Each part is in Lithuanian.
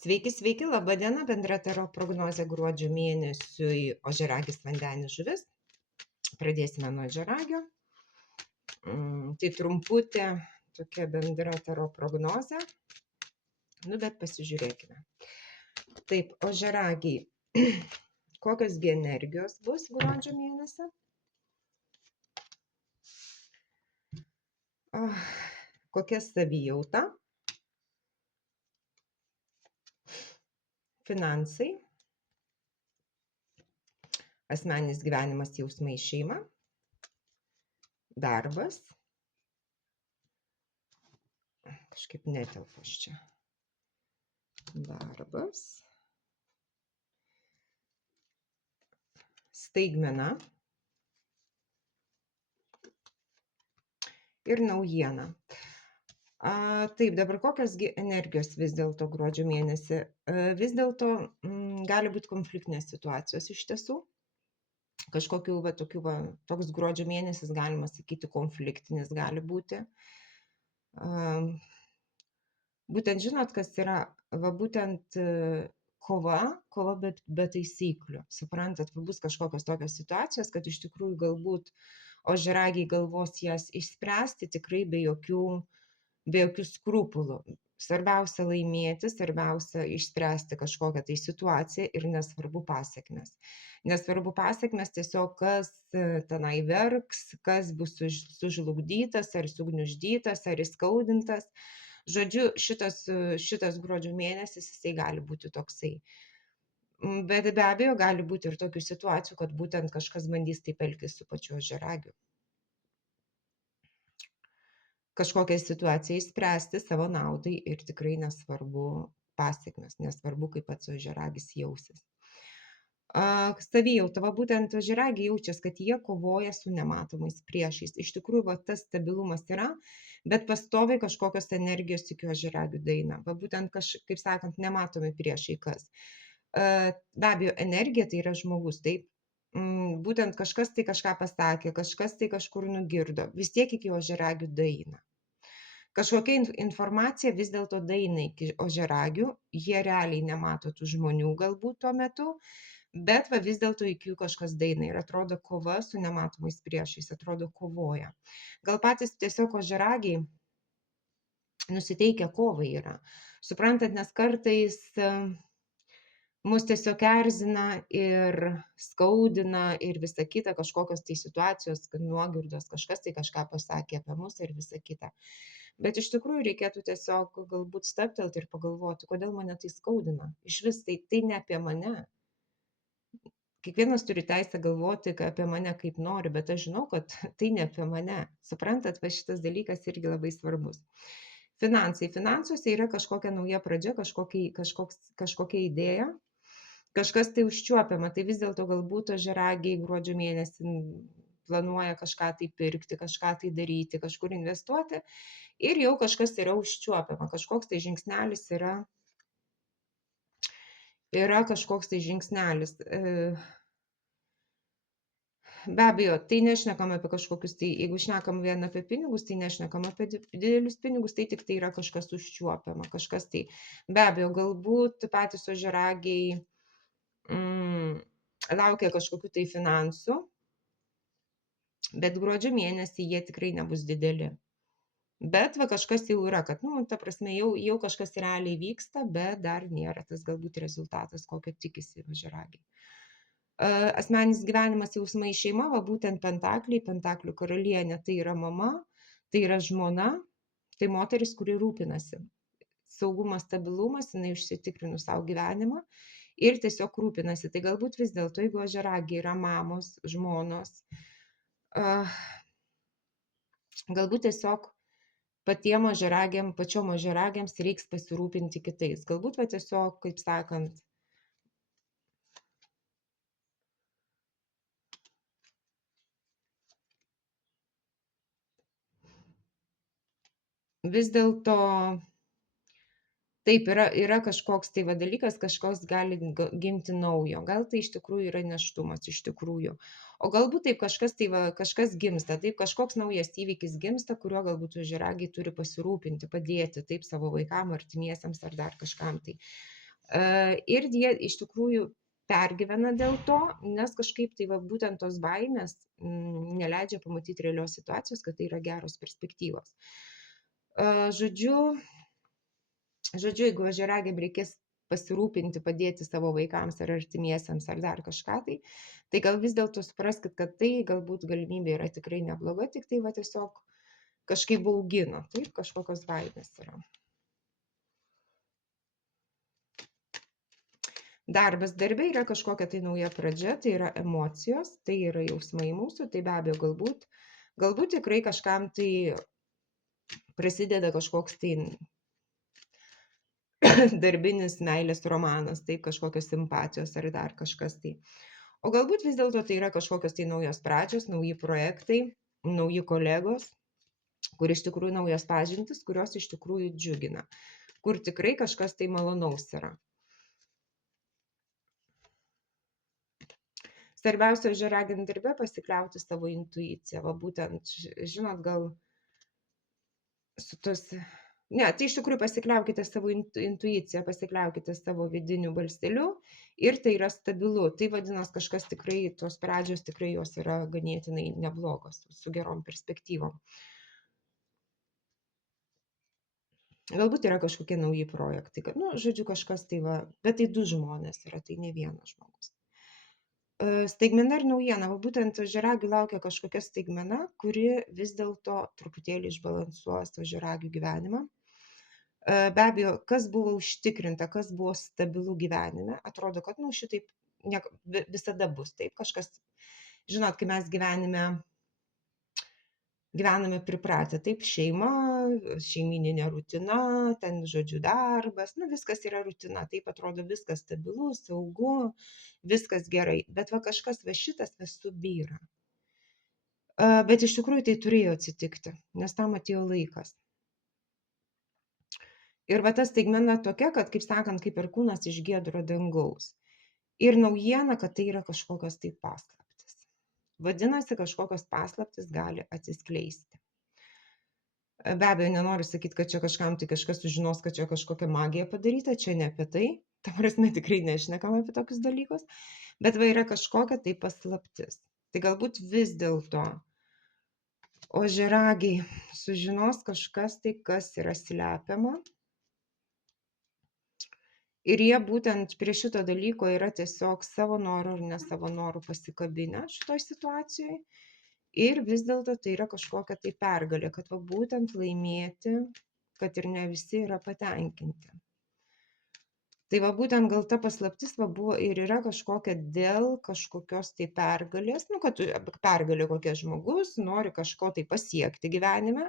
Sveiki, sveiki, laba diena, bendra taro prognozė gruodžio mėnesiui ožiaragis vandenis žuvis. Pradėsime nuo ožiaragio. Tai trumputė tokia bendra taro prognozė. Bet pasižiūrėkime. Taip, ožiaragiai. Kokios gi energijos bus gruodžio mėnesį? Kokia savijauta? Finansai, asmeninis gyvenimas, jausmai, šeima, darbas, kažkaip netelpu aš čia, darbas, staigmena ir naujiena. Taip, dabar kokios gi energijos vis dėlto gruodžio mėnesį? Vis dėlto gali būti konfliktinės situacijos iš tiesų. Kažkokių toks gruodžio mėnesis, galima sakyti, konfliktinis gali būti. Būtent žinot, kas yra, būtent kova be taisyklių. Suprantat, bus kažkokios tokios situacijos, kad iš tikrųjų galbūt ožiaragiai galvos jas išspręsti tikrai be jokių skrupulų. Svarbiausia laimėti, svarbiausia išspręsti kažkokią tai situaciją ir nesvarbu pasekmes. Nesvarbu pasekmes, tiesiog kas tenai verks, kas bus sužlugdytas, ar sugniuždytas, ar įskaudintas. Žodžiu, šitas gruodžio mėnesis jisai gali būti toksai. Bet be abejo gali būti ir tokių situacijų, kad būtent kažkas bandys taip elgtis su pačiu ožiaragiu. Kažkokią situaciją išspręsti savo naudai ir tikrai nesvarbu pasekmes, nesvarbu, kaip pats ožiaragis jausis. Savijauta, būtent ožiaragiai jaučias, kad jie kovoja su nematomais priešais. Iš tikrųjų, tas stabilumas yra, bet pastoviai kažkokios energijos iki ožiaragių daina. Būtent, kaip sakant, nematomi priešai kas. Be abejo, energija tai yra žmogus, taip. Būtent kažkas tai kažką pasakė, kažkas tai kažkur nugirdo, vis tiek iki ožiaragių daina. Kažkokia informacija vis dėlto daina iki ožiaragių, jie realiai nemato tų žmonių galbūt tuo metu, bet vis dėlto iki jų kažkas daina ir atrodo kova su nematomais priešais, atrodo kovoja. Gal patys tiesiog ožiaragiai nusiteikę kovai yra. Suprantat, nes kartais mus tiesiog erzina ir skaudina ir visa kita, kažkokios tai situacijos, kad nuogirdos, kažkas tai kažką pasakė apie mus ir visa kita. Bet iš tikrųjų reikėtų tiesiog galbūt stabtelti ir pagalvoti, kodėl mane tai skaudina. Iš vis tai ne apie mane. Kiekvienas turi teisę galvoti apie mane kaip nori, bet aš žinau, kad tai ne apie mane. Suprantat, šitas dalykas irgi labai svarbus. Finansai. Finansuose yra kažkokia nauja pradžia, kažkokia idėja, kažkas tai užčiuopiama. Tai vis dėlto galbūt ožiaragiai gruodžio mėnesį planuoja kažką tai pirkti, kažką tai daryti, kažkur investuoti ir jau kažkas yra užčiuopiama, kažkoks tai žingsnelis yra kažkoks tai žingsnelis. Be abejo, tai nešnekam apie kažkokius, tai jeigu šnekam vien apie pinigus, tai nešnekam apie didelius pinigus, tai tik tai yra kažkas užčiuopiama, kažkas tai. Be abejo, galbūt patys ožiaragiai laukia kažkokių tai finansų, bet gruodžio mėnesį jie tikrai nebus dideli. Bet kažkas jau yra, kad, ta prasme, jau kažkas realiai vyksta, bet dar nėra tas galbūt rezultatas, kokio tikisi ožiaragiai. Asmeninis gyvenimas, jausmai, šeima, būtent pentakliai, pentaklių karalienė, tai yra mama, tai yra žmona, tai moteris, kuri rūpinasi. Saugumas, stabilumas, jinai užsitikrinus savo gyvenimą ir tiesiog rūpinasi. Tai galbūt vis dėlto, jeigu ožiaragiai yra mamos, žmonos, galbūt tiesiog pačiom ožiaragiams reiks pasirūpinti kitais. Galbūt tiesiog, kaip sakant, vis dėlto taip yra kažkoks tai dalykas, kažkoks gali gimti naujo. Gal tai iš tikrųjų yra nėštumas, iš tikrųjų. O galbūt taip kažkas gimsta, taip kažkoks naujas įvykis gimsta, kuriuo galbūt ožiaragiai turi pasirūpinti, padėti taip savo vaikam, artimiesiems ar dar kažkam tai. Ir jie iš tikrųjų pergyvena dėl to, nes kažkaip tai va būtent tos baimės neleidžia pamatyti realios situacijos, kad tai yra geros perspektyvos. Žodžiu, jeigu ožiaragiam reikės pasirūpinti, padėti savo vaikams ar artimiesiems ar dar kažką, tai gal vis dėlto supraskit, kad tai galbūt galimybė yra tikrai nebloga, tik tai va tiesiog kažkaip baugina, taip, kažkokios baimės yra. Darbas darbe yra kažkokia tai nauja pradžia, tai yra emocijos, tai yra jausmai mūsų, tai be abejo galbūt tikrai kažkam tai prasideda kažkoks tai darbinis meilės romanas, taip, kažkokios simpatijos ar dar kažkas tai. O galbūt vis dėlto tai yra kažkokios tai naujos pradžios, nauji projektai, nauji kolegos, kur iš tikrųjų naujos pažintis, kurios iš tikrųjų džiugina, kur tikrai kažkas tai malonaus yra. Svarbiausia ožiaragint darbe pasikliauti savo intuiciją, va būtent, žinot, gal su tos, ne, tai iš tikrųjų pasikliaukite savo intuiciją, pasikliaukite savo vidiniu balseliu ir tai yra stabilu. Tai vadinasi, kažkas tikrai, tos pradžios tikrai jos yra ganėtinai neblogos, su gerom perspektyvom. Galbūt yra kažkokie nauji projektai, kad, žodžiu, kažkas tai va, bet tai 2 žmonės yra, tai ne vienas žmogus. Staigmena ir naujiena, va būtent ožiaragių laukia kažkokia staigmena, kuri vis dėlto truputėlį išbalansuos ožiaragių gyvenimą. Be abejo, kas buvo užtikrinta, kas buvo stabilu gyvenime, atrodo, kad šitaip visada bus taip, kažkas, žinot, kai mes gyvename pripratę, taip, šeima, šeimininė rutina, ten, žodžiu, darbas, viskas yra rutina, taip atrodo viskas stabilu, saugu, viskas gerai, bet va kažkas va šitas subyra. Bet iš tikrųjų tai turėjo atsitikti, nes tam atėjo laikas. Ir va ta staigmena tokia, kad, kaip sakant, kaip perkūnas iš giedro dangaus. Ir naujiena, kad tai yra kažkokios tai paslaptys. Vadinasi, kažkokios paslaptys gali atsiskleisti. Be abejo, nenoriu sakyti, kad čia kažkam tai kažkas sužinos, kad čia kažkokia magija padaryta, čia ne apie tai, ta prasme tikrai nešnekam apie tokius dalykus, bet va yra kažkokia tai paslaptis. Tai galbūt vis dėlto ožiaragiai sužinos kažkas tai, kas yra slepiama. Ir jie būtent prie šito dalyko yra tiesiog savo norų ar ne savo norų pasikabinę šitoj situacijoj. Ir vis dėlto tai yra kažkokia tai pergalė, kad va būtent laimėti, kad ir ne visi yra patenkinti. Tai va būtent gal ta paslaptis va buvo ir yra kažkokia dėl kažkokios tai pergalės, kad pergalė kokia žmogus nori kažko tai pasiekti gyvenime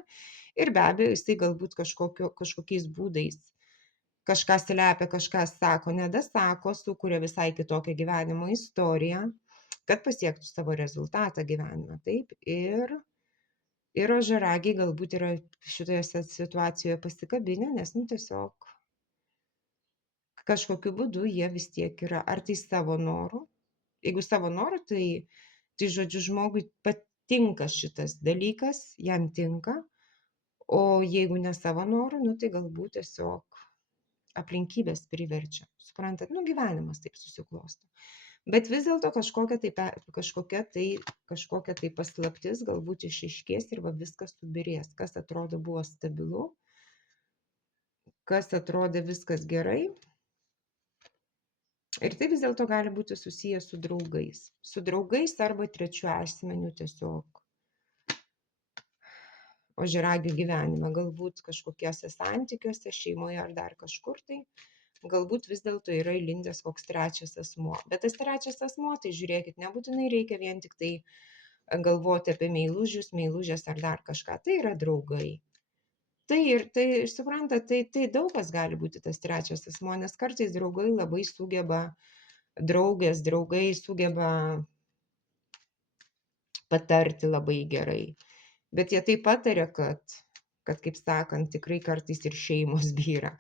ir be abejo jisai galbūt kažkokiais būdais kažką slepia, kažką sako, nedasako, sukuria visai kitokią gyvenimo istoriją, kad pasiektų savo rezultatą gyvenime, taip, ir ožiaragiai galbūt yra šitoje situacijoje pasikabinę, nes, tiesiog kažkokiu būdu jie vis tiek yra, ar tai savo noru, jeigu savo noru, tai žodžiu, žmogui patinka šitas dalykas, jam tinka, o jeigu ne savo noru, tai galbūt tiesiog aplinkybės priverčia, suprantat, gyvenimas taip susiklosto. Bet vis dėlto kažkokia tai paslaptis galbūt išaiškės ir va viskas subirės, kas atrodo buvo stabilu, kas atrodė viskas gerai. Ir tai vis dėlto gali būti susijęs su draugais. Su draugais arba trečiu asmeniu tiesiog ožiaragių gyvenime, galbūt kažkokiuose santykiuose, šeimoje ar dar kažkur tai. Galbūt vis dėlto yra įlindęs koks trečias asmuo. Bet tas trečias asmuo, tai žiūrėkit, nebūtinai reikia vien tik tai galvoti apie meilužius, meilužės ar dar kažką. Tai yra draugai. Tai suprantate, tai daug kas gali būti tas trečias asmuo, nes kartais draugai labai sugeba, draugai sugeba patarti labai gerai. Bet jie taip patarė, kad, kaip sakant, tikrai kartais ir šeimos byra.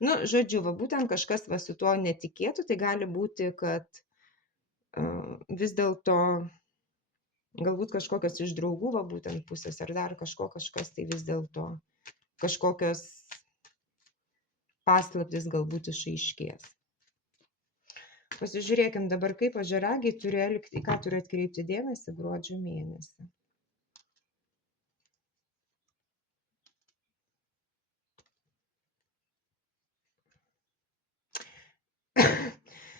Žodžiu, va būtent kažkas va su tuo netikėtų, tai gali būti, kad vis dėlto galbūt kažkokios iš draugų va būtent pusės ar dar kažkas tai vis dėlto kažkokios paslaptis galbūt išaiškės. Pasižiūrėkim dabar, kaip ožiaragiai turi elgti, į ką turi atkreipti dėmesį gruodžio mėnesį.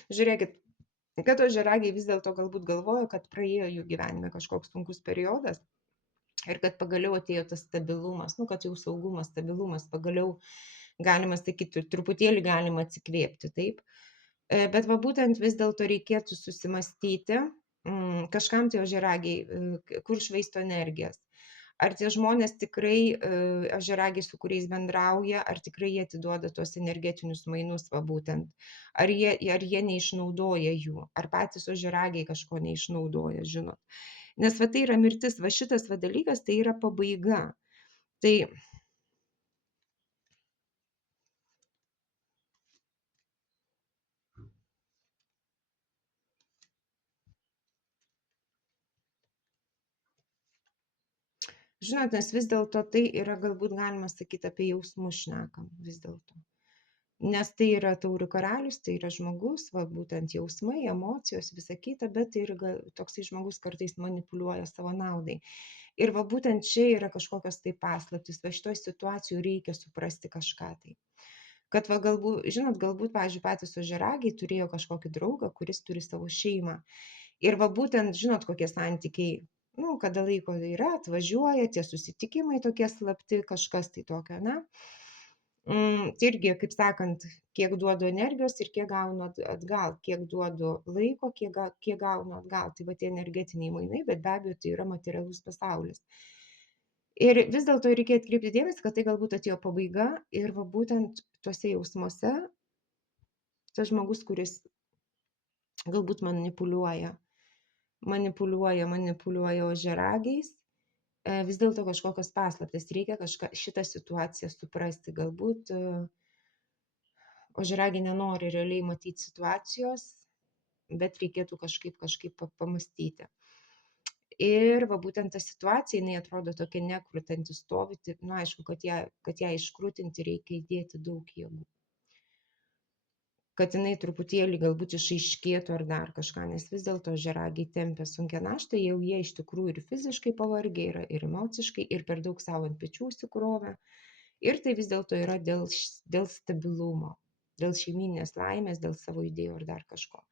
Žiūrėkit, kad ožiaragiai vis dėlto galbūt galvoja, kad praėjo jų gyvenime kažkoks sunkus periodas ir kad pagaliau atėjo tas stabilumas, nu, kad jau saugumas, stabilumas, pagaliau, galima sakyti, truputėlį galima atsikvėpti, taip. Bet va būtent vis dėlto reikėtų susimastyti, kažkam tai ožiaragiai, kur švaisto energijas. Ar tie žmonės tikrai, ožiaragiai, su kuriais bendrauja, ar tikrai jie atiduoda tuos energetinius mainus, va būtent. Ar jie neišnaudoja jų, ar patys ožiaragiai kažko neišnaudoja, žinot. Nes va tai yra mirtis, va šitas va dalykas, tai yra pabaiga. Tai žinot, nes vis dėlto tai yra, galbūt galima sakyti, apie jausmus šnekam, vis dėlto. Nes tai yra taurių karalius, tai yra žmogus, va būtent jausmai, emocijos, visa kita, bet tai ir toksai žmogus kartais manipuliuoja savo naudai. Ir va būtent čia yra kažkokios tai paslaptys, va šitoj situacijų reikia suprasti kažką tai. Kad va galbūt, žinot, galbūt, pavyzdžiui, patys ožiaragiai turėjo kažkokį draugą, kuris turi savo šeimą. Ir va būtent, žinot, kokie santykiai, nu, kada laiko yra, atvažiuoja, tie susitikimai tokie slapti, kažkas tai tokio, na. Tai irgi, kaip sakant, kiek duodu energijos ir kiek gaunu atgal, kiek duodu laiko, kiek gaunu atgal. Tai va tie energetiniai mainai, bet be abejo tai yra materialus pasaulis. Ir vis dėlto reikia atkreipti dėmesį, kad tai galbūt atėjo pabaiga ir va būtent tuose jausmuose tas žmogus, kuris galbūt manipuliuoja ožiaragiais, vis dėlto kažkokios paslaptys, reikia šitą situaciją suprasti. Galbūt ožiaragiai nenori realiai matyti situacijos, bet reikėtų kažkaip pamastyti. Ir va būtent ta situacija, jinai atrodo tokia nekrutanti, stoviti, nu aišku, kad ją iškrutinti reikia įdėti daug jėgų. Kad jinai truputėlį galbūt išaiškėtų ar dar kažką, nes vis dėlto ožiaragiai tempia sunkią naštą, jau jie iš tikrųjų ir fiziškai pavargę yra, ir emociškai, ir per daug savo ant pečių užsikrovę. Ir tai vis dėlto yra dėl stabilumo, dėl šeiminės laimės, dėl savo idėjų ar dar kažko.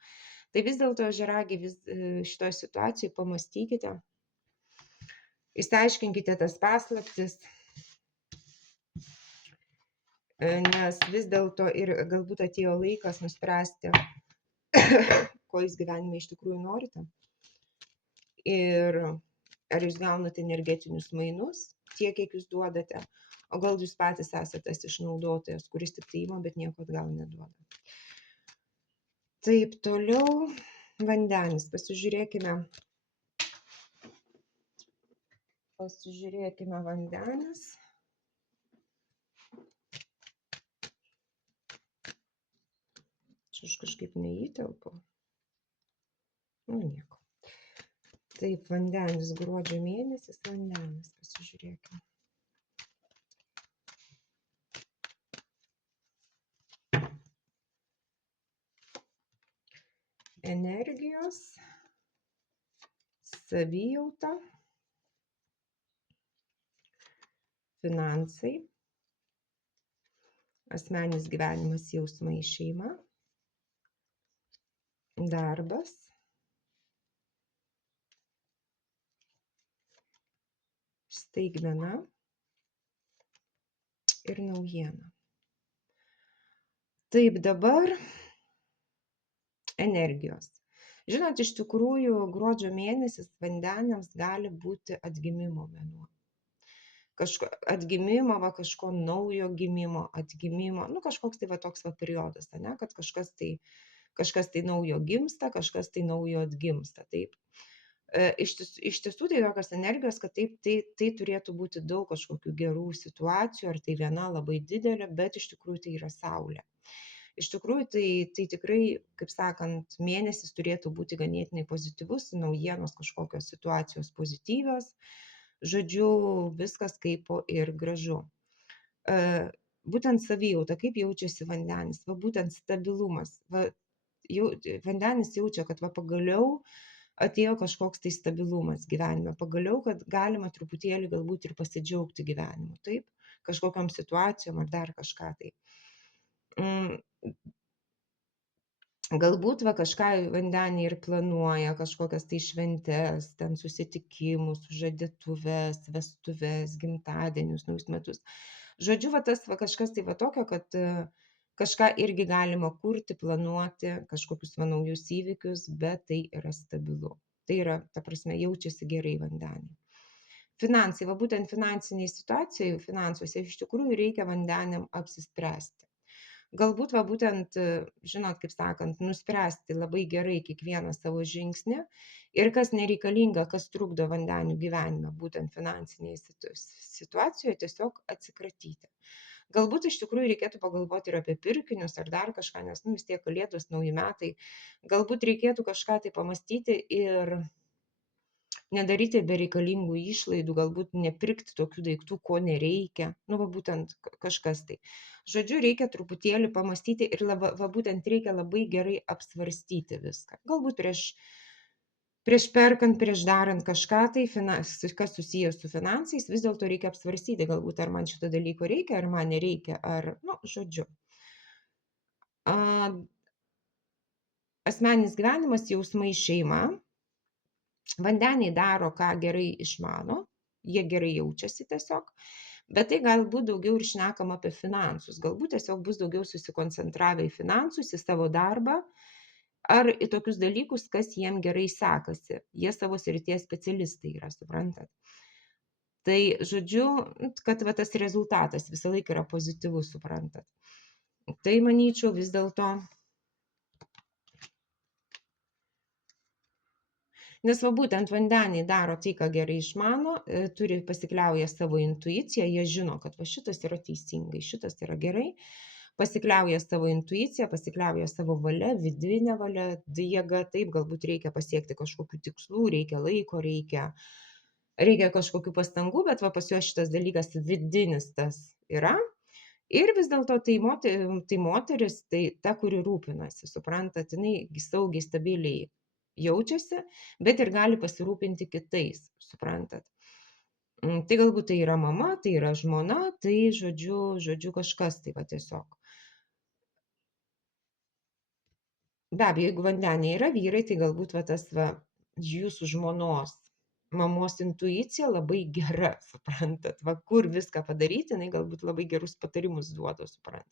Tai vis dėlto ožiaragiai šitoje situacijoje pamastykite, išsiaiškinkite tas paslaptis, nes vis dėlto ir galbūt atėjo laikas nuspręsti, ko jūs gyvenime iš tikrųjų norite. Ir ar jūs gaunate energetinius mainus tiek, kiek jūs duodate, o gal jūs patys esate tas išnaudotojas, kuris tik tai ima, bet nieko atgal neduoda. Taip, toliau vandenis. Pasižiūrėkime vandenis. Čia aš kažkaip neįtelpu. Nu, nieko. Taip, vandenis, gruodžio mėnesis, vandenis. Pasižiūrėkime. Energijos, savijauta, finansai, asmeninis gyvenimas, jausmai, šeima, darbas, staigmena ir naujiena. Taip, dabar energijos. Žinot, iš tikrųjų gruodžio mėnesis vandeniams gali būti atgimimo mėnuo. Atgimimo, va kažko naujo gimimo, atgimimo, nu kažkoks tai va toks va periodas, ne, kad kažkas tai naujo gimsta, kažkas tai naujo atgimsta, taip. Iš tiesų tai tokios energijos, kad tai turėtų būti daug kažkokių gerų situacijų, ar tai viena labai didelė, bet iš tikrųjų tai yra saulė. Iš tikrųjų tai tikrai, kaip sakant, mėnesis turėtų būti ganėtinai pozityvus, naujienos kažkokios situacijos pozityvios, žodžiu, viskas kaip ir gražu. Būtent savijauta, kaip jaučiasi vandenis, va būtent stabilumas, va vandenis jaučia, kad va pagaliau atėjo kažkoks tai stabilumas gyvenime, pagaliau, kad galima truputėlį galbūt ir pasidžiaugti gyvenimu, taip, kažkokiam situacijom ar dar kažką tai. Galbūt va kažką vandenį ir planuoja, kažkokias tai šventes, ten susitikimus, sužadėtuves, vestuves, gimtadienius, naujus metus. Žodžiu, va tas va kažkas tai va tokio, kad kažką irgi galima kurti, planuoti, kažkokius va naujus įvykius, bet tai yra stabilu. Tai yra, ta prasme, jaučiasi gerai vandenį. Finansai, va būtent finansiniai situacijai, finansuose iš tikrųjų reikia vandeniam apsispręsti. Galbūt va būtent, žinot, kaip sakant, nuspręsti labai gerai kiekvieną savo žingsnį ir kas nereikalinga, kas trukdo vandenių gyvenime, būtent finansinėje situacijoje, tiesiog atsikratyti. Galbūt iš tikrųjų reikėtų pagalvoti ir apie pirkinius ar dar kažką, nes vis tiek kalėdos, nauji metai. Galbūt reikėtų kažką tai pamastyti ir nedaryti bereikalingų išlaidų, galbūt nepirkti tokių daiktų, ko nereikia. Nu, va būtent kažkas tai. Žodžiu, reikia truputėlį pamastyti ir va būtent reikia labai gerai apsvarstyti viską. Galbūt prieš perkant, prieš darant kažką tai, kas susijęs su finansais, vis dėlto reikia apsvarstyti, galbūt ar man šito dalyko reikia, ar man nereikia, ar, nu, žodžiu. Asmeninis gyvenimas, jausmai, šeima. Vandeniai daro, ką gerai išmano, jie gerai jaučiasi tiesiog, bet tai galbūt daugiau ir šnekam apie finansus, galbūt tiesiog bus daugiau susikoncentravę į finansus, į savo darbą, ar į tokius dalykus, kas jiem gerai sekasi. Jie savo srities specialistai yra, suprantat. Tai žodžiu, kad va tas rezultatas visą laiką yra pozityvus, suprantat. Tai manyčiau vis dėlto. Nes va būtent vandeniai daro tai, ką gerai išmano, pasikliauja savo intuiciją, jie žino, kad va šitas yra teisingai, šitas yra gerai, pasikliauja savo intuiciją, pasikliauja savo valia, vidinę valią, jėgą, taip, galbūt reikia pasiekti kažkokių tikslų, reikia laiko, reikia kažkokių pastangų, bet va pas juos šitas dalykas vidinis tas yra. Ir vis dėlto tai moteris, tai ta, kuri rūpinasi, suprantat, jinai saugiai, stabiliai jaučiasi, bet ir gali pasirūpinti kitais, suprantat. Tai galbūt tai yra mama, tai yra žmona, tai žodžiu kažkas tai va tiesiog. Be abejo, jeigu vandeniai yra vyrai, tai galbūt va tas va jūsų žmonos, mamos intuicija labai gera, suprantat, va kur viską padaryti, jinai galbūt labai gerus patarimus duoda, suprantat.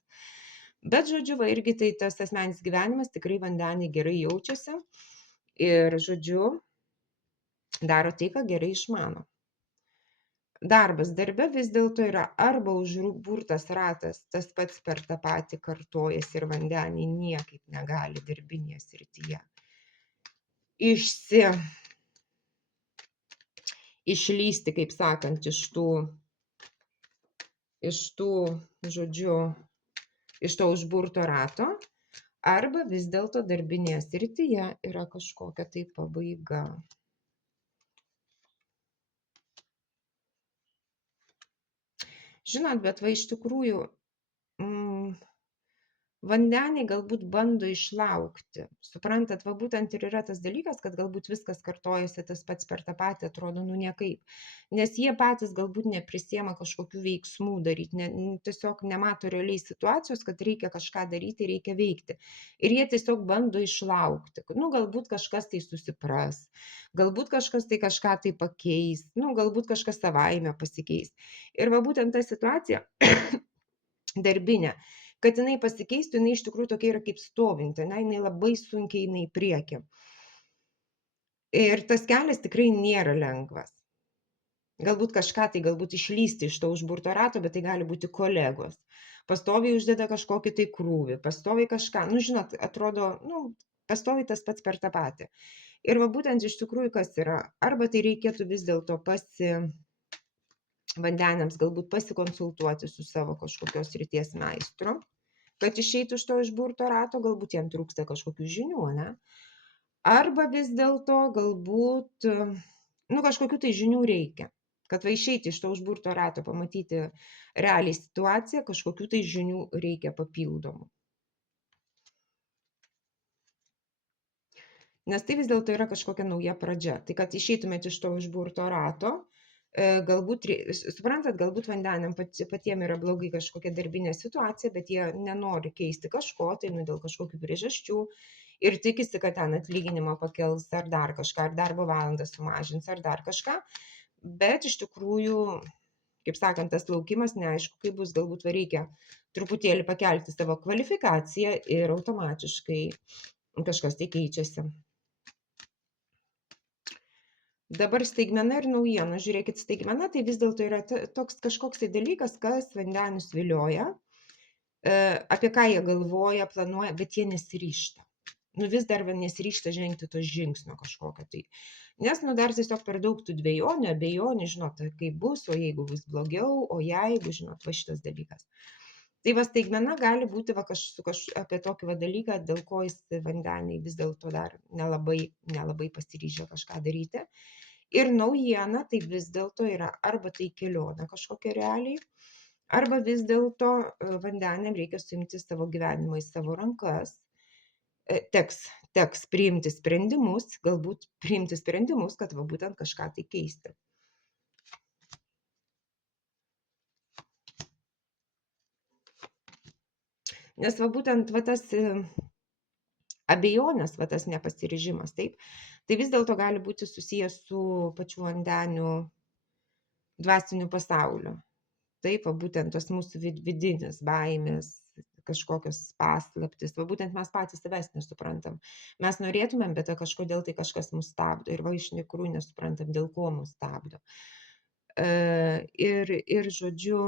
Bet žodžiu, va irgi tai tas asmenis gyvenimas, tikrai vandeniai gerai jaučiasi. Ir, žodžiu, daro tai, ką gerai išmano. Darbas darbe vis dėlto yra arba užburtas ratas, tas pats per tą patį kartojasi ir vandeniai niekaip negali darbinėje srityje išlysti, kaip sakant, iš to užburto rato. Arba vis dėlto darbinėje srityje yra kažkokia tai pabaiga. Žinot, bet va iš tikrųjų vandeniai galbūt bando išlaukti. Suprantat, va būtent ir yra tas dalykas, kad galbūt viskas kartojasi tas pats per tą patį, atrodo, nu niekaip. Nes jie patys galbūt neprisiema kažkokių veiksmų daryti, tiesiog nemato realiai situacijos, kad reikia kažką daryti, reikia veikti. Ir jie tiesiog bando išlaukti. Nu, galbūt kažkas tai susipras, galbūt kažkas tai kažką tai pakeis, nu, galbūt kažkas savaime pasikeis. Ir va būtent ta situacija darbinė, kad jinai pasikeistų, jinai iš tikrųjų tokia yra kaip stovinti, jinai labai sunkiai eina į priekį. Ir tas kelias tikrai nėra lengvas. Galbūt kažką tai, galbūt išlysti iš to užburto rato, bet tai gali būti kolegos. Pastoviai uždeda kažkokį tai krūvį, pastoviai kažką, nu žinot, atrodo, nu, pastoviai tas pats per tą patį. Ir va būtent iš tikrųjų kas yra, arba tai reikėtų vis dėlto vandeniams galbūt pasikonsultuoti su savo kažkokios srities meistru, kad išeitų iš to užburto rato, galbūt jam trūksta kažkokių žinių, ne? Arba vis dėlto galbūt, nu, kažkokių tai žinių reikia, kad va išeiti iš to užburto rato, pamatyti realiai situaciją, kažkokių tai žinių reikia papildomų. Nes tai vis dėlto yra kažkokia nauja pradžia. Tai kad išeitumėt iš to užburto rato, galbūt, suprantat, galbūt vandeniam patiem yra blogai kažkokia darbinė situacija, bet jie nenori keisti kažko, tai dėl kažkokių priežasčių ir tikisi, kad ten atlyginimą pakels ar dar kažką, ar darbo valandas sumažins, ar dar kažką. Bet iš tikrųjų, kaip sakant, tas laukimas neaišku, kaip bus, galbūt reikia truputėlį pakelti savo kvalifikaciją ir automatiškai kažkas tai keičiasi. Dabar staigmena ir naujiena. Žiūrėkit, staigmena tai vis dėlto yra toks kažkoks tai dalykas, kas vandenius vilioja, apie ką jie galvoja, planuoja, bet jie nesiryžta. Vis dar nesiryžta žengti to žingsnio kažkokio tai. Nes, dar tiesiog per daug tų dvejonių, abejonių, žinot, kaip bus, o jeigu bus blogiau, o jeigu, žinot, va šitas dalykas. Tai va staigmena gali būti apie tokį dalyką, dėl ko jis vandeniai vis dėlto dar nelabai pasiryžę kažką daryti. Ir naujiena tai vis dėlto yra arba tai kelionė kažkokia realiai, arba vis dėlto vandeniam reikia suimti savo gyvenimą į savo rankas. Teks priimti sprendimus, galbūt priimti sprendimus, kad va būtent kažką tai keisti. Nes va būtent va tas abejonės, va tas nepasiryžimas, taip, tai vis dėlto gali būti susijęs su pačiu vandeniu dvasiniu pasauliu. Taip, va būtent tos mūsų vidinis baimės, kažkokios paslaptis, va būtent mes patys savęs nesuprantam. Mes norėtumėm, bet kažkodėl tai kažkas mus stabdo ir va iš tikrųjų nesuprantam, dėl ko mus stabdo. Ir žodžiu,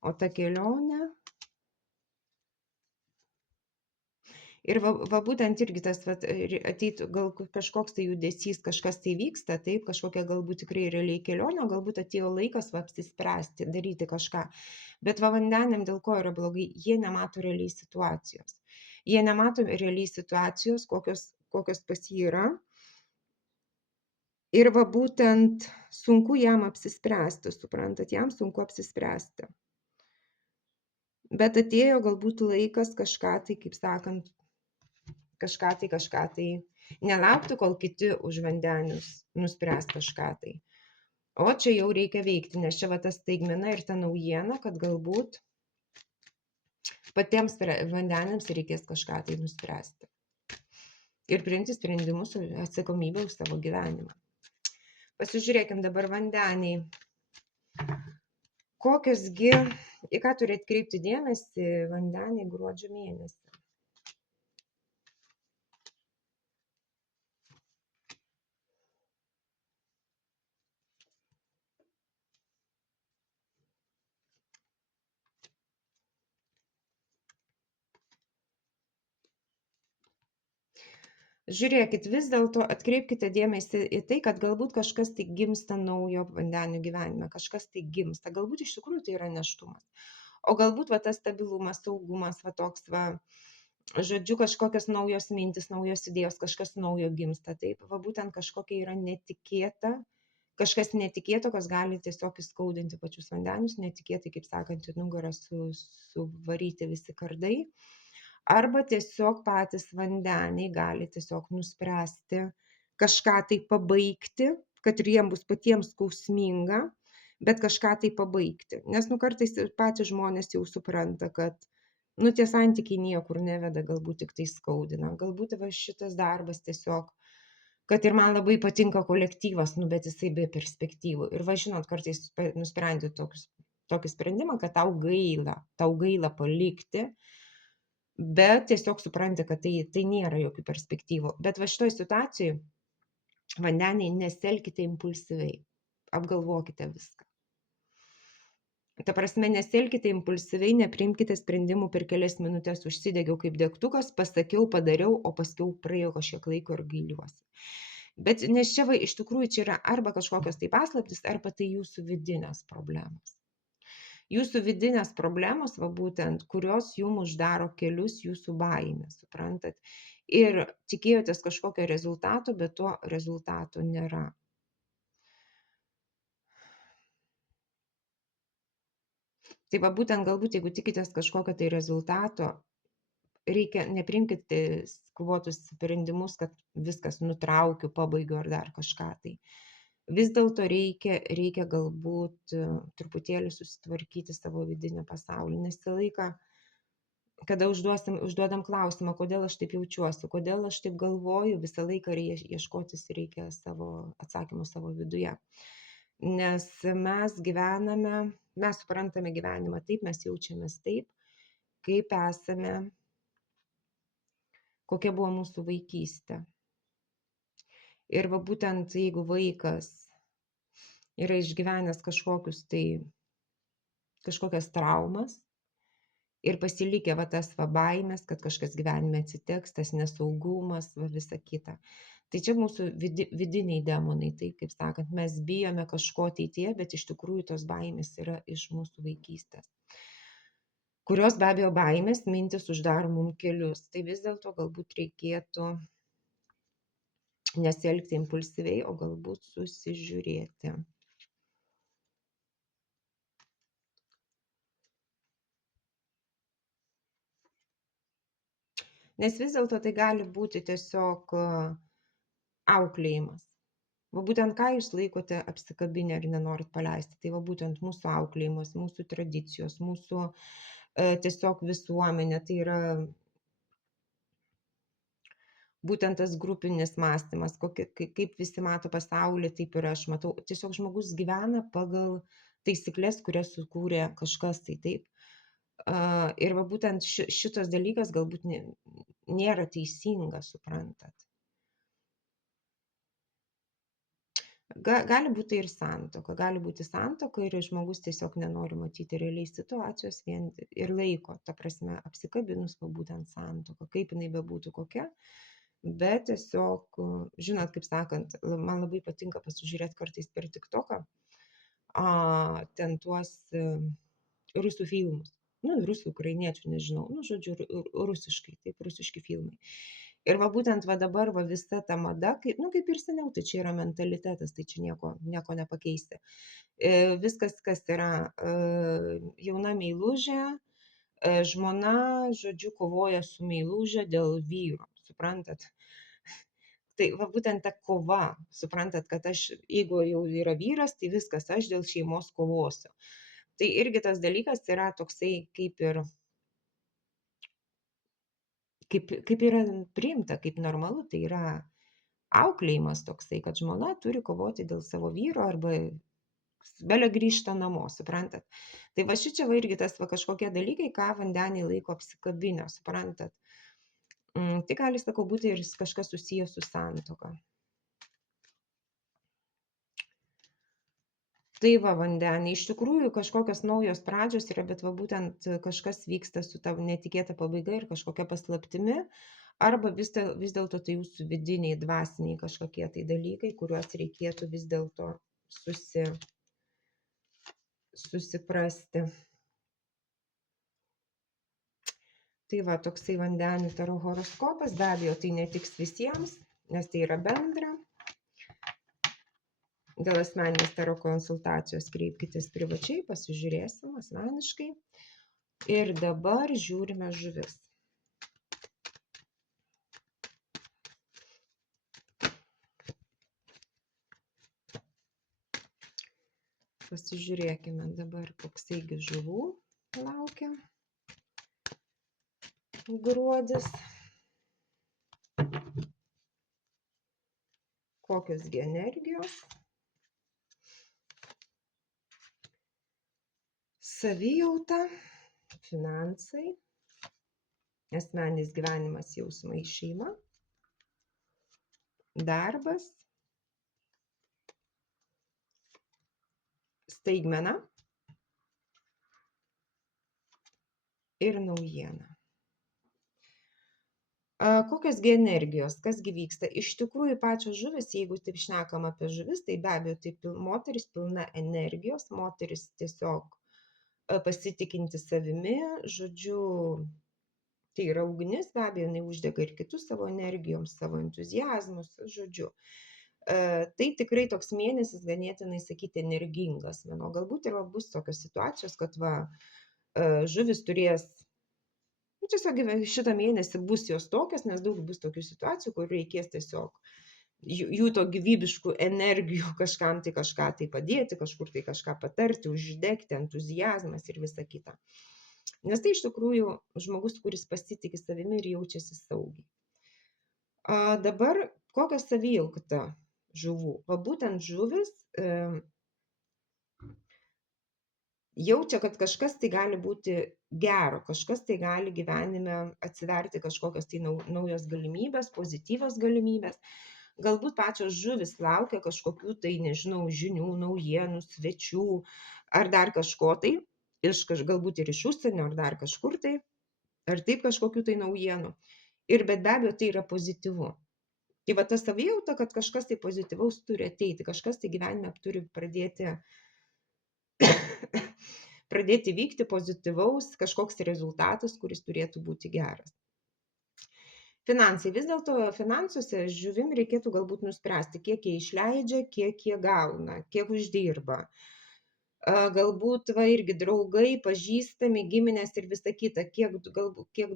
o ta kelionė. Ir va būtent irgi tas ateitų gal kažkoks tai judesys, kažkas tai vyksta, taip, kažkokia galbūt tikrai realiai kelionė, galbūt atėjo laikas apsispręsti, daryti kažką. Bet va vandeniam dėl ko yra blogai, jie nemato realiai situacijos. Jie nemato realiai situacijos, kokios pas jį yra. Ir va būtent sunku jam apsispręsti, suprantat, jam sunku apsispręsti. Bet atėjo galbūt laikas kažką tai, kaip sakant, kažką tai, nelaukti, kol kiti už vandenius nuspręs kažką tai. O čia jau reikia veikti, nes čia va ta staigmena ir ta naujiena, kad galbūt patiems vandeniams reikės kažką tai nuspręsti. Ir priimti sprendimus atsakomybę už savo gyvenimą. Pasižiūrėkim dabar vandeniai. Kokiosgi, į ką turi atkreipti dėmesį vandeniai gruodžio mėnesį? Žiūrėkit, vis dėlto atkreipkite dėmesį į tai, kad galbūt kažkas tai gimsta naujo vandenių gyvenime, kažkas tai gimsta, galbūt iš tikrųjų tai yra nėštumas. O galbūt va tas stabilumas, saugumas, va toks va, žodžiu, kažkokios naujos mintis, naujos idėjos, kažkas naujo gimsta. Taip, va būtent kažkokia yra netikėta, kažkas netikėto, kas gali tiesiog įskaudinti pačius vandenius, netikėtai, kaip sakant, į nugarą suvaryti visi kardai. Arba tiesiog patys vandeniai gali tiesiog nuspręsti kažką tai pabaigti, kad ir jiems bus patiems skausminga, bet kažką tai pabaigti. Nes kartais patys žmonės jau supranta, kad tie santykiai niekur neveda, galbūt tik tai skaudina. Galbūt va šitas darbas tiesiog, kad ir man labai patinka kolektyvas, bet jisai be perspektyvų. Ir va žinot, kartais nusprendi tokį sprendimą, kad tau gaila palikti, bet tiesiog supranti, kad tai nėra jokių perspektyvų. Bet va šitoj situacijai vandeniai nesielkite impulsyviai, apgalvokite viską. Ta prasme, nesielkite impulsyviai, nepriimkite sprendimų per kelias minutės, užsidegiau kaip degtukas, pasakiau, padariau, o paskiau praėjo kažkiek laiko ir gailiuosi. Bet nes čia va iš tikrųjų čia yra arba kažkokios tai paslaptys, arba tai jūsų vidinės problemos. Jūsų vidinės problemos, va būtent, kurios jums uždaro kelius jūsų baimės, suprantat. Ir tikėjotės kažkokio rezultato, bet to rezultato nėra. Tai va būtent galbūt, jeigu tikitės kažkokio tai rezultato, reikia nepriimkite skubotus sprendimus, kad viskas nutraukiu, pabaigiu ar dar kažką tai. Vis dėlto reikia galbūt truputėlį susitvarkyti savo vidinį pasaulį, nes visą laiką, kada užduodam klausimą, kodėl aš taip jaučiuosi, kodėl aš taip galvoju, visą laiką ieškotis reikia savo atsakymų savo viduje. Nes mes suprantame gyvenimą taip, mes jaučiamės taip, kaip esame, kokia buvo mūsų vaikystė. Ir va būtent jeigu vaikas yra išgyvenęs kažkokias traumas ir pasilikę va tas va baimės, kad kažkas gyvenime atsitiks, tas nesaugumas, va visa kita. Tai čia mūsų vidiniai demonai, taip kaip sakant, mes bijome kažko ateityje, bet iš tikrųjų tos baimės yra iš mūsų vaikystės, kurios be abejo baimės mintis uždaro mums kelius. Tai vis dėlto galbūt reikėtų nesielgti impulsyviai, o galbūt susižiūrėti. Nes vis dėlto tai gali būti tiesiog auklėjimas. Va būtent ką jūs laikote apsikabinę ir nenorit paleisti, tai va būtent mūsų auklėjimas, mūsų tradicijos, mūsų tiesiog visuomenė, tai yra būtent tas grupinis mąstymas, kaip visi mato pasaulį, taip ir aš matau. Tiesiog žmogus gyvena pagal taisyklės, kurias sukūrė kažkas tai taip. Ir va būtent šitas dalykas galbūt nėra teisingas, suprantat. Gali būti ir santuoka, ir žmogus tiesiog nenori matyti realiai situacijos vien ir laiko, ta prasme, apsikabinus va būtent santuoka, kaip jinai bebūtų kokia, bet tiesiog, žinot, kaip sakant, man labai patinka pasižiūrėti kartais per TikToką, ten tuos rusų filmus, rusų, ukrainiečių, nežinau, žodžiu, rusiškai, taip, rusiški filmai. Ir va būtent va dabar va visa ta mada, kaip ir seniau, tai čia yra mentalitetas, tai čia nieko nepakeisti. Viskas, kas yra jauna meilužė, žmona, žodžiu, kovoja su meiluže dėl vyro, suprantat? Tai va būtent ta kova, suprantat, kad jeigu jau yra vyras, tai viskas, aš dėl šeimos kovosiu. Tai irgi tas dalykas yra toksai kaip yra priimta, kaip normalu, tai yra auklėjimas toksai, kad žmona turi kovoti dėl savo vyro arba belė grįžta namo, suprantat. Tai va šičia va irgi tas va kažkokie dalykai, ką vandenį laiko apsikabinę, suprantat. Tai gali, sakau, būti ir kažkas susijęs su santuoka. Tai va vandenį, iš tikrųjų kažkokios naujos pradžios yra, bet va būtent kažkas vyksta su tavo netikėta pabaiga ir kažkokia paslaptimi, arba vis dėlto tai jūsų vidiniai, dvasiniai kažkokie tai dalykai, kuriuos reikėtų vis dėlto susiprasti. Tai va toksai vandenių taro horoskopas, be abejo tai netiks visiems, nes tai yra bendra. Dėl asmeninės taro konsultacijos kreipkitės privačiai, pasižiūrėsim asmeniškai. Ir dabar žiūrime žuvis. Pasižiūrėkime dabar, koksai žuvų laukia gruodis. Kokios energijos. Savijauta, finansai, asmeninis gyvenimas, jausmai, šeima, darbas, staigmena ir naujiena. Kokios energijos, kasgi vyksta? Iš tikrųjų pačios žuvis, jeigu taip šnekam apie žuvis, tai be abejo, tai moteris pilna energijos, moteris tiesiog pasitikinti savimi, žodžiu, tai yra ugnis, be abejo, jinai uždega ir kitus savo energijoms, savo entuziazmus, žodžiu. Tai tikrai toks mėnesis ganėtinai, sakyti, energingas. Galbūt ir bus tokios situacijos, kad žuvis turės Tiesiog šitą mėnesį bus jos tokios, nes daug bus tokių situacijų, kur reikės tiesiog jų to gyvybiškų energijų kažkam tai kažką tai padėti, kažkur tai kažką patarti, uždegti, entuzijazmas ir visa kita. Nes tai iš tikrųjų žmogus, kuris pasitikė savimi ir jaučiasi saugiai. Dabar kokia savijauta žuvų? Va būtent žuvis jaučia, kad kažkas tai gali būti gero, kažkas tai gali gyvenime atsiverti kažkokios tai naujos galimybės, pozityvios galimybės. Galbūt pačios žuvis laukia kažkokių tai, nežinau, žinių, naujienų, svečių ar dar kažko tai, galbūt ir iš užsienio ar dar kažkur tai, ar taip kažkokių tai naujienų. Ir bet be abejo tai yra pozityvu. Tai va ta savijauta, kad kažkas tai pozityvaus turi ateiti, kažkas tai gyvenime turi pradėti vykti pozityvaus kažkoks rezultatas, kuris turėtų būti geras. Finansai. Vis dėlto finansuose žuvim reikėtų galbūt nuspręsti, kiek jie išleidžia, kiek jie gauna, kiek uždirba. Galbūt irgi draugai, pažįstami, giminės ir visa kita, kiek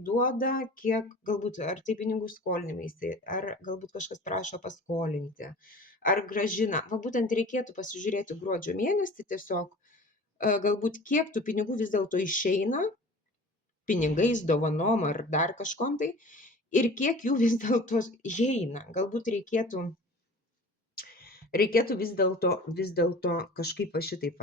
duoda, kiek galbūt ar tai pinigų skolinimaisi, ar galbūt kažkas prašo paskolinti, ar grąžina. Va būtent reikėtų pasižiūrėti gruodžio mėnesį tiesiog, galbūt kiek tų pinigų vis dėlto išeina, pinigais, dovanom ar dar kažkom tai, ir kiek jų vis dėlto įeina. Galbūt reikėtų vis dėlto kažkaip šitaip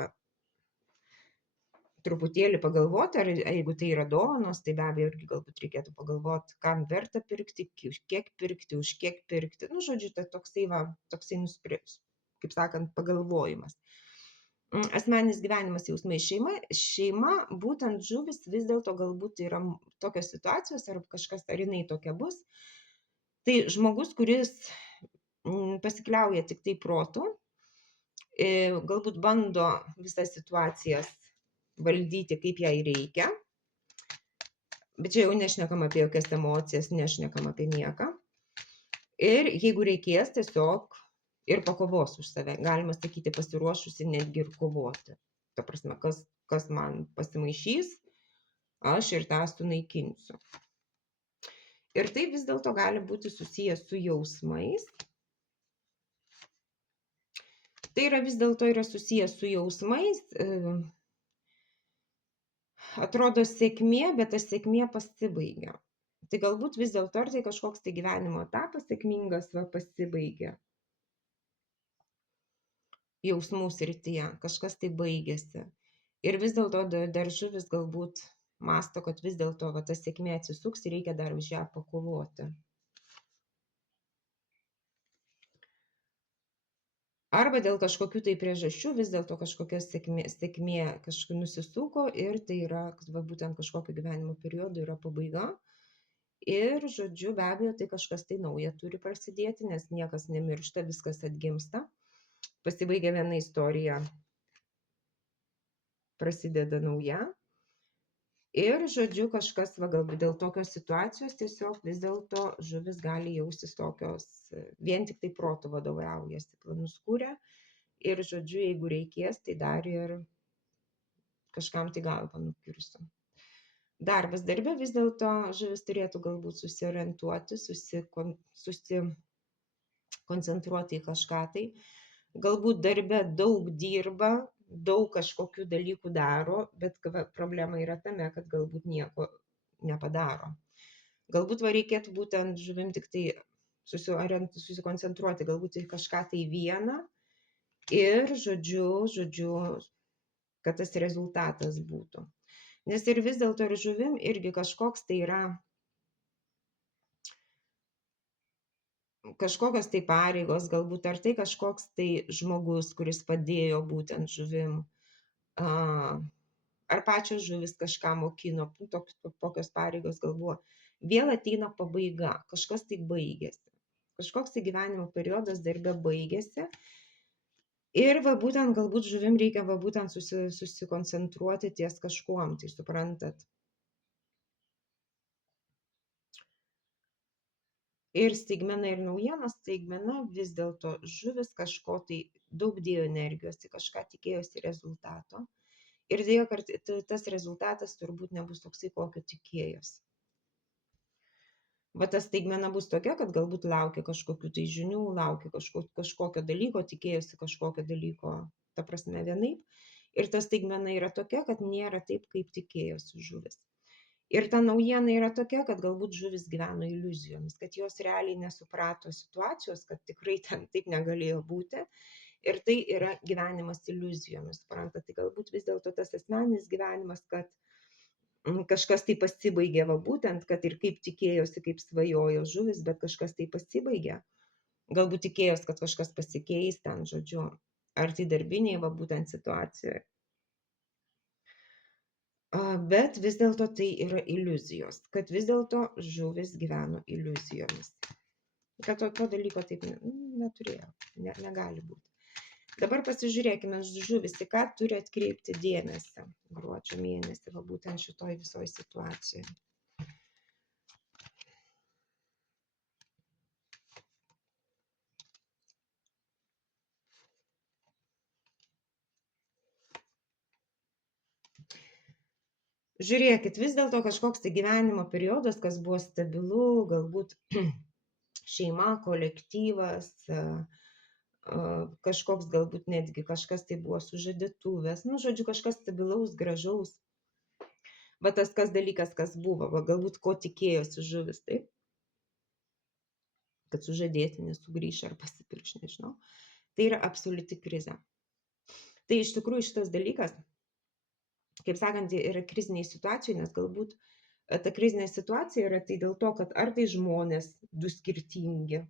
truputėlį pagalvoti, ar jeigu tai yra dovanos, tai be abejo irgi galbūt reikėtų pagalvoti, kam verta pirkti, kiek pirkti, už kiek pirkti. Nu, žodžiu, tai toksai kaip sakant, pagalvojimas. Asmeninis gyvenimas, jausmai, šeima, būtent žuvis vis dėlto galbūt yra tokios situacijos, ar kažkas, ar jinai tokia bus. Tai žmogus, kuris pasikliauja tik tai protu, galbūt bando visas situacijas valdyti, kaip jai reikia, bet čia jau nešnekam apie jokias emocijas, nešnekam apie nieką. Ir jeigu reikės, tiesiog ir pakovos už save. Galima sakyti, pasiruošusi netgi ir kovoti. Ta prasme, kas man pasimaišys, aš ir tą sunaikinsiu. Ir tai vis dėlto gali būti susijęs su jausmais. Tai yra vis dėlto susijęs su jausmais. Atrodo sėkmė, bet ta sėkmė pasibaigia. Tai galbūt vis dėlto ar tai kažkoks tai gyvenimo etapas sėkmingas pasibaigia. Jausmų srityje kažkas tai baigėsi. Ir vis dėlto dar žuvis galbūt masto, kad vis dėlto ta sėkmė atsisuks ir reikia dar už ją pakovoti. Arba dėl kažkokių tai priežasčių vis dėlto kažkokia sėkmė kažkaip nusisuko ir tai yra, būtent kažkokio gyvenimo periodo yra pabaiga. Ir, žodžiu, be abejo, tai kažkas tai nauja turi prasidėti, nes niekas nemiršta, viskas atgimsta. Pasibaigia viena istorija, prasideda nauja. Ir, žodžiu, kažkas, galbūt dėl tokios situacijos tiesiog vis dėlto žuvis gali jaustis tokios, vien tik tai proto vadovaujasi, planus kūrė. Ir, žodžiu, jeigu reikės, tai dar ir kažkam tai galvą nukirsiu. Darbas darbe vis dėlto žuvis turėtų galbūt susiorientuoti, susikoncentruoti į kažką tai. Galbūt darbe daug dirba, daug kažkokių dalykų daro, bet problema yra tame, kad galbūt nieko nepadaro. Galbūt reikėtų būtent žuvim tik tai susikoncentruoti galbūt į kažką tai vieną ir, žodžiu, kad tas rezultatas būtų. Nes ir vis dėlto ir žuvim irgi kažkoks tai yra, kažkokios tai pareigos, galbūt ar tai kažkoks tai žmogus, kuris padėjo būtent žuvim, ar pačios žuvis kažką mokino, tokios pareigos galbūt. Vėl ateina pabaiga, kažkas tai baigėsi. Kažkoks tai gyvenimo periodas darbe baigėsi. Ir būtent galbūt žuvim reikia būtent susikoncentruoti ties kažkuom, tai suprantat. Ir staigmena ir naujienos, staigmena vis dėlto žuvis kažko tai daug dėjo energijos, tai kažką tikėjosi rezultato. Ir dėjo, kad tas rezultatas turbūt nebus toksai, kokio tikėjosi. Va ta staigmena bus tokia, kad galbūt laukia kažkokių tai žinių, laukia kažkokio dalyko, tikėjosi kažkokio dalyko, ta prasme vienaip. Ir ta staigmena yra tokia, kad nėra taip, kaip tikėjosi žuvis. Ir ta naujiena yra tokia, kad galbūt žuvis gyveno iliuzijomis, kad jos realiai nesuprato situacijos, kad tikrai ten taip negalėjo būti. Ir tai yra gyvenimas iliuzijomis, suprantate, tai galbūt vis dėlto tas asmeninis gyvenimas, kad kažkas tai pasibaigė, va būtent, kad ir kaip tikėjosi, kaip svajojo žuvis, bet kažkas tai pasibaigė. Galbūt tikėjos, kad kažkas pasikeis ten, žodžiu, ar tai darbiniai, va būtent situacijoje. Bet vis dėlto tai yra iliuzijos, kad vis dėlto žuvis gyveno iliuzijomis. Kad to dalyko taip neturėjo, negali būti. Dabar pasižiūrėkime žuvis, į ką turi atkreipti dėmesį gruodžio mėnesį, va būtent šitoj visoj situacijoje. Žiūrėkit, vis dėlto kažkoks tai gyvenimo periodas, kas buvo stabilu, galbūt šeima, kolektyvas, kažkoks galbūt netgi kažkas tai buvo sužadėtuvės, nu, žodžiu, kažkas stabilaus, gražaus. Va tas kas dalykas, kas buvo, va galbūt ko tikėjosi žuvis, taip? Kad sužadėtinis sugrįš ar pasipirkš, nežinau. Tai yra absoliuti krizė. Tai iš tikrųjų šitas dalykas, kaip sakant, yra kriziniai situacijai, nes galbūt ta krizinė situacija yra tai dėl to, kad ar tai žmonės du skirtingi,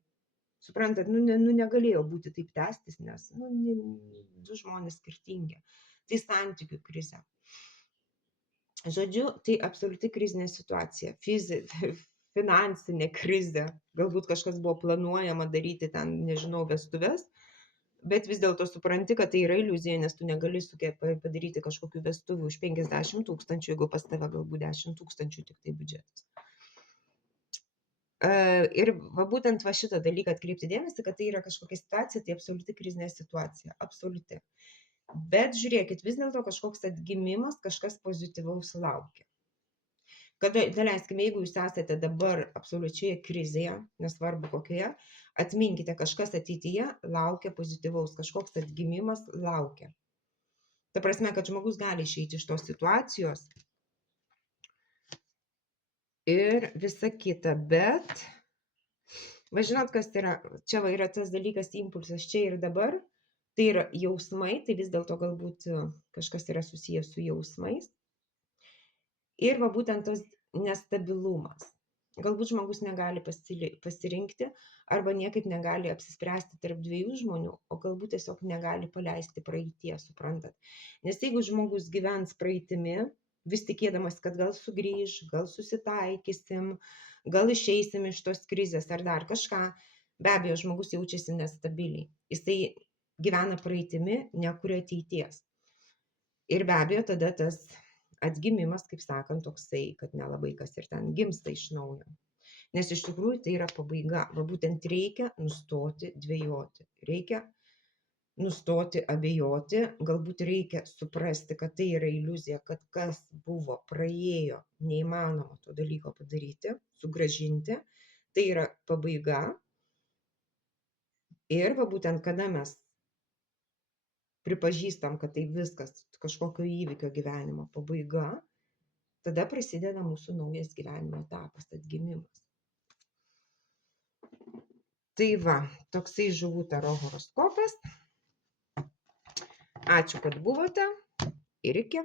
suprantat, negalėjo būti taip tęstis, nes du žmonės skirtingi. Tai santykių krizė. Žodžiu, tai absoliuti krizinė situacija. Finansinė krizė. Galbūt kažkas buvo planuojama daryti ten, nežinau, vestuves, bet vis dėlto supranti, kad tai yra iliuzija, nes tu negali padaryti kažkokių vestuvių už 50 000, jeigu pas tave galbūt 10 000 tik tai biudžetas. Ir va būtent va šitą dalyką atkreipti dėmesį, kad tai yra kažkokia situacija, tai absoliuti krizinė situacija, absoliuti. Bet žiūrėkit, vis dėlto kažkoks atgimimas, kažkas pozityvaus laukia. Kada, daleiskim, jeigu jūs esate dabar absoliučioje krizėje, nesvarbu kokioje, atminkite, kažkas ateityje laukia pozityvaus, kažkoks atgimimas laukia. Ta prasme, kad žmogus gali išeiti iš tos situacijos ir visa kita, bet, va žinot, kas tai yra, čia va yra tas dalykas, impulsas čia ir dabar, tai yra jausmai, tai vis dėlto galbūt kažkas yra susijęs su jausmais. Ir va būtent tas nestabilumas. Galbūt žmogus negali pasirinkti arba niekaip negali apsispręsti tarp dviejų žmonių, o galbūt tiesiog negali paleisti praeities, suprantat. Nes jeigu žmogus gyvens praeitimi, vis tikėdamas, kad gal sugrįž, gal susitaikysim, gal išeisim iš tos krizės ar dar kažką, be abejo, žmogus jaučiasi nestabiliai. Jisai gyvena praeitimi, nekuria ateities. Ir be abejo, tada tas atgimimas, kaip sakant, toksai, kad nelabai kas ir ten gimsta iš naujo. Nes iš tikrųjų tai yra pabaiga. Va būtent reikia nustoti dvejoti. Reikia nustoti abejoti, galbūt reikia suprasti, kad tai yra iliuzija, kad kas buvo, praėjo, neįmanoma to dalyko padaryti, sugrąžinti, tai yra pabaiga. Ir va būtent kada mes pripažįstam, kad tai viskas kažkokio įvykio gyvenimo pabaiga, tada prasideda mūsų naujas gyvenimo etapas, atgimimas. Tai va, toksai žuvų taro horoskopas. Ačiū, kad buvote ir iki.